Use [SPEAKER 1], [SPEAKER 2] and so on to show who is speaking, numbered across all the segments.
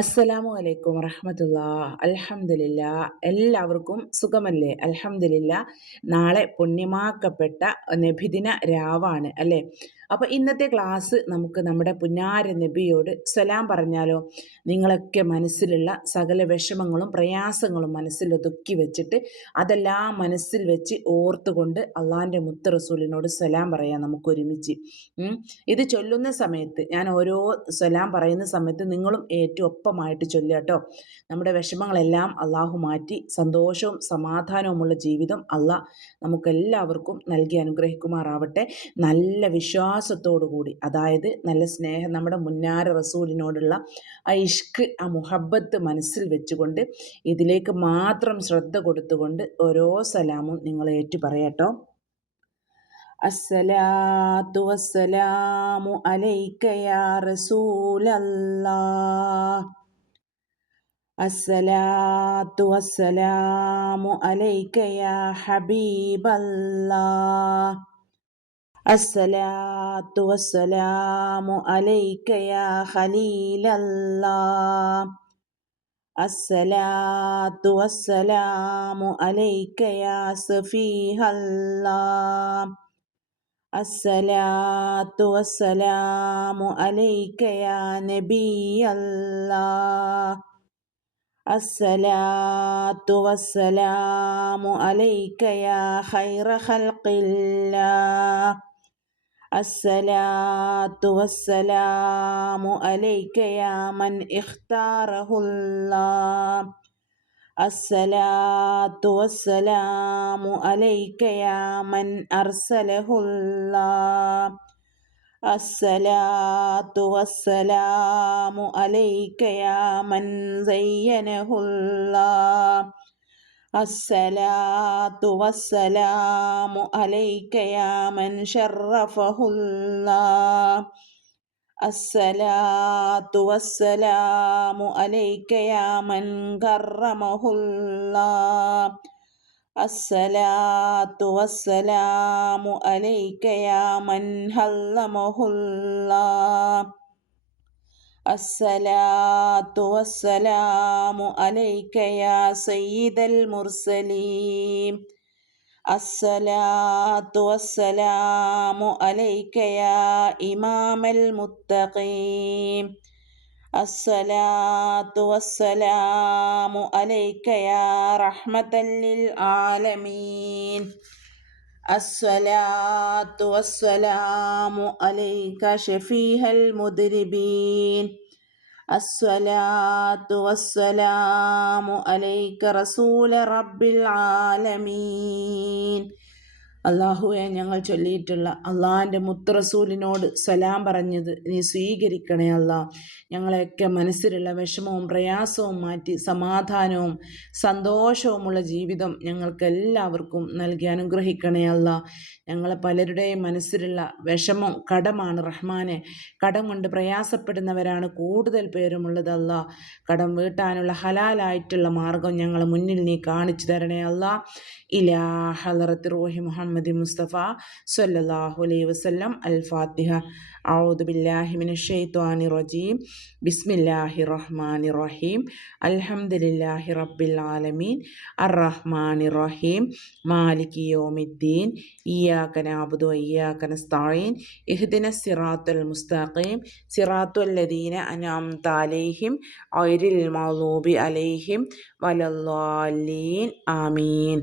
[SPEAKER 1] അസ്സലാമു അലൈക്കും വറഹമത്തുള്ള. അലഹമില്ല എല്ലാവർക്കും സുഖമല്ലേ? അലഹമില്ല നാളെ പുണ്യമാക്കപ്പെട്ട നബിദിന രാവാണ് അല്ലേ? അപ്പോൾ ഇന്നത്തെ ക്ലാസ് നമുക്ക് നമ്മുടെ പുന്നാര നബിയോട് സലാം പറഞ്ഞാലോ? നിങ്ങളൊക്കെ മനസ്സിലുള്ള സകല വിഷമങ്ങളും പ്രയാസങ്ങളും മനസ്സിൽ ഒതുക്കി വെച്ചിട്ട് അതെല്ലാം മനസ്സിൽ വെച്ച് ഓർത്തുകൊണ്ട് അള്ളാന്റെ മുത്ത് റസൂലിനോട് സലാം പറയാം നമുക്ക് ഒരുമിച്ച്. ഇത് ചൊല്ലുന്ന സമയത്ത് ഞാൻ ഓരോ സലാം പറയുന്ന സമയത്ത് നിങ്ങളും ഏറ്റവും ഒപ്പമായിട്ട് ചൊല്ലുക കേട്ടോ. നമ്മുടെ വിഷമങ്ങളെല്ലാം അള്ളാഹു മാറ്റി സന്തോഷവും സമാധാനവുമുള്ള ജീവിതം അള്ളാഹ് നമുക്കെല്ലാവർക്കും നൽകി അനുഗ്രഹിക്കുമാറാവട്ടെ. നല്ല വിശ്വാസത്തോടു കൂടി അതായത് നല്ല സ്നേഹം നമ്മുടെ മുന്നാര റസൂലിനോടുള്ള ആ ഇഷ്ക് ആ മുഹബത്ത് മനസ്സിൽ വെച്ചുകൊണ്ട് ഇതിലേക്ക് മാത്രം ശ്രദ്ധ കൊടുത്തുകൊണ്ട് ഓരോ സലാമും നിങ്ങൾ ഏറ്റു പറയട്ടോ. അസ്സലാത്തു വസ്സലാമു അലൈക്ക യാ റസൂലല്ലാ അസ്സലാത്തു വസ്സലാമു അലൈക്ക യാ ഹബീബല്ലാ الصلاة والسلام عليك يا خليل الله. الصلاة والسلام عليك يا سفيه الله. الصلاة والسلام عليك يا نبي الله. الصلاة والسلام عليك يا خير خلق الله. الصلاة والسلام عليك يا من اختاره الله. الصلاة والسلام عليك يا من أرسله الله. الصلاة والسلام عليك يا من زينه الله. الصلاة والسلام عليك يا من شرفه الله. الصلاة والسلام عليك يا من كرمه الله. الصلاة والسلام عليك يا من هلمه الله. الصلاة والسلام عليك يا سيد المرسلين. الصلاة والسلام عليك يا إمام المتقين. الصلاة والسلام عليك يا رحمة للعالمين. الصلاة والسلام عليك شفيه المذنبين. الصلاة والسلام عليك رسول رب العالمين. അള്ളാഹുവെ ഞങ്ങൾ ചൊല്ലിയിട്ടുള്ള അള്ളാഹിന്റെ മുത്തറസൂലിനോട് സലാം പറഞ്ഞത് നീ സ്വീകരിക്കണേ അല്ലാ. ഞങ്ങളെയൊക്കെ മനസ്സിലുള്ള വിഷമവും പ്രയാസവും മാറ്റി സമാധാനവും സന്തോഷവുമുള്ള ജീവിതം ഞങ്ങൾക്ക് എല്ലാവർക്കും നൽകി അനുഗ്രഹിക്കണേ അല്ല. ഞങ്ങളെ പലരുടെയും മനസ്സിലുള്ള വിഷമം കടമാണ് റഹ്മാനെ. കടം കൊണ്ട് പ്രയാസപ്പെടുന്നവരാണ് കൂടുതൽ പേരുമുള്ളത് അല്ല. കടം വീട്ടാനുള്ള ഹലാലായിട്ടുള്ള മാർഗം ഞങ്ങളെ മുന്നിൽ നീ കാണിച്ചു തരണേ അല്ല. ഇലാ ഹലറത്ത് റോഹി മുഹമ്മദ്. മുഹമ്മദ് മുസ്തഫ സൊല്ലാഹു അലൈ വസ്ലം അൽ ഫാത്തിഹ ഔദുബില്ലാഹിമിൻ ഷെയ്ത്വാനി റജീം. ബിസ്മില്ലാഹി റഹ്മാൻ റഹീം. അൽഹംദുലില്ലാഹി റബ്ബിൽ ആലമീൻ. അർ റഹ്മാൻ റഹീം. മാലിക് യോമിദ്ദീൻ. ഇയാക്കന അബുദു ഇയാക്കന സ്ഥായീൻ ഇഹ്ദിന സിറാത്തുൽ മുസ്തഖീം. സിറാത്തുൽ ലദീന അനാം താലേഹിം ഐരിൽ മൗലൂബി അലൈഹിം. വലല്ലാലീൻ ആമീൻ.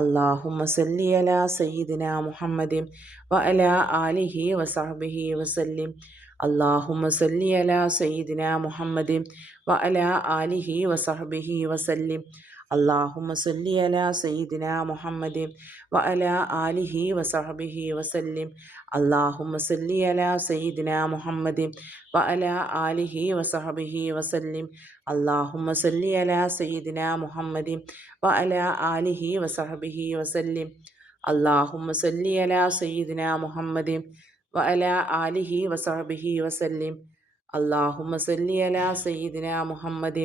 [SPEAKER 1] അള്ളാഹുമ്മ സല്ലി അല സയ്യിദിന മുഹമ്മദ് വ അല ആലിഹി വസാബിഹി വസല്ലിം. അള്ളാഹുമ്മ സല്ലി അല സയ്യിദിന മുഹമ്മദ് വ അല ആലിഹി വസാബിഹി വസല്ലിം. അള്ളാഹുമ സൊല്ലിയല സയ്യിദിന മുഹമ്മദ് വ അല ആലിഹി വസഹബിഹി വസല്ലിം. അള്ളാഹുമ സൊല്ലിയല സയ്യിദിന മുഹമ്മദ് വ അല ആലിഹി വസഹബിഹി വസല്ലിം. അള്ളാഹുമ സൊല്ലിയല സയ്യിദിന മുഹമ്മദ് വ അല ആലിഹി വസഹബിഹി വസല്ലിം. അള്ളാഹുമ സൊല്ലിയല സയ്യിദിന മുഹമ്മദ് വ അല ആലിഹി വസഹബിഹി വസല്ലിം. അള്ളാഹുമ സൊല്ലിയല സയ്യിദിന മുഹമ്മദ്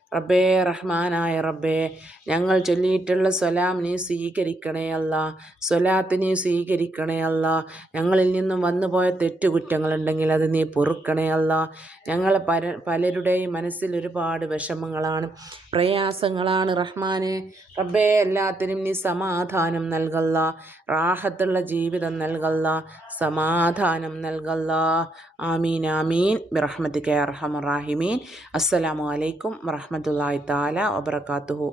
[SPEAKER 1] റബ്ബേ റഹ്മാനായ റബ്ബേ ഞങ്ങൾ ചൊല്ലിയിട്ടുള്ള സ്വലാം നീ സ്വീകരിക്കണേ അല്ല സ്വലാത്ത് നീ സ്വീകരിക്കണേ അല്ല. ഞങ്ങളിൽ നിന്നും വന്നുപോയ തെറ്റുകുറ്റങ്ങളുണ്ടെങ്കിൽ അത് നീ പൊറുക്കണേ അല്ല. ഞങ്ങൾ പല പലരുടെയും മനസ്സിൽ ഒരുപാട് വിഷമങ്ങളാണ് പ്രയാസങ്ങളാണ്. റഹ്മാന് റബ്ബേ എല്ലാത്തിനും നീ സമാധാനം നൽകല്ല. റാഹത്തുള്ള ജീവിതം നൽകല്ല സമാധാനം നൽകല്ല. ആമീൻ ആമീൻ. ബിറഹ്മത്തിക്ക് അർഹമറാഹിമീൻ അസ്സലാമു അലൈക്കും വറഹമത്തല്ലാഹി താല വബർക്കാത്തുഹു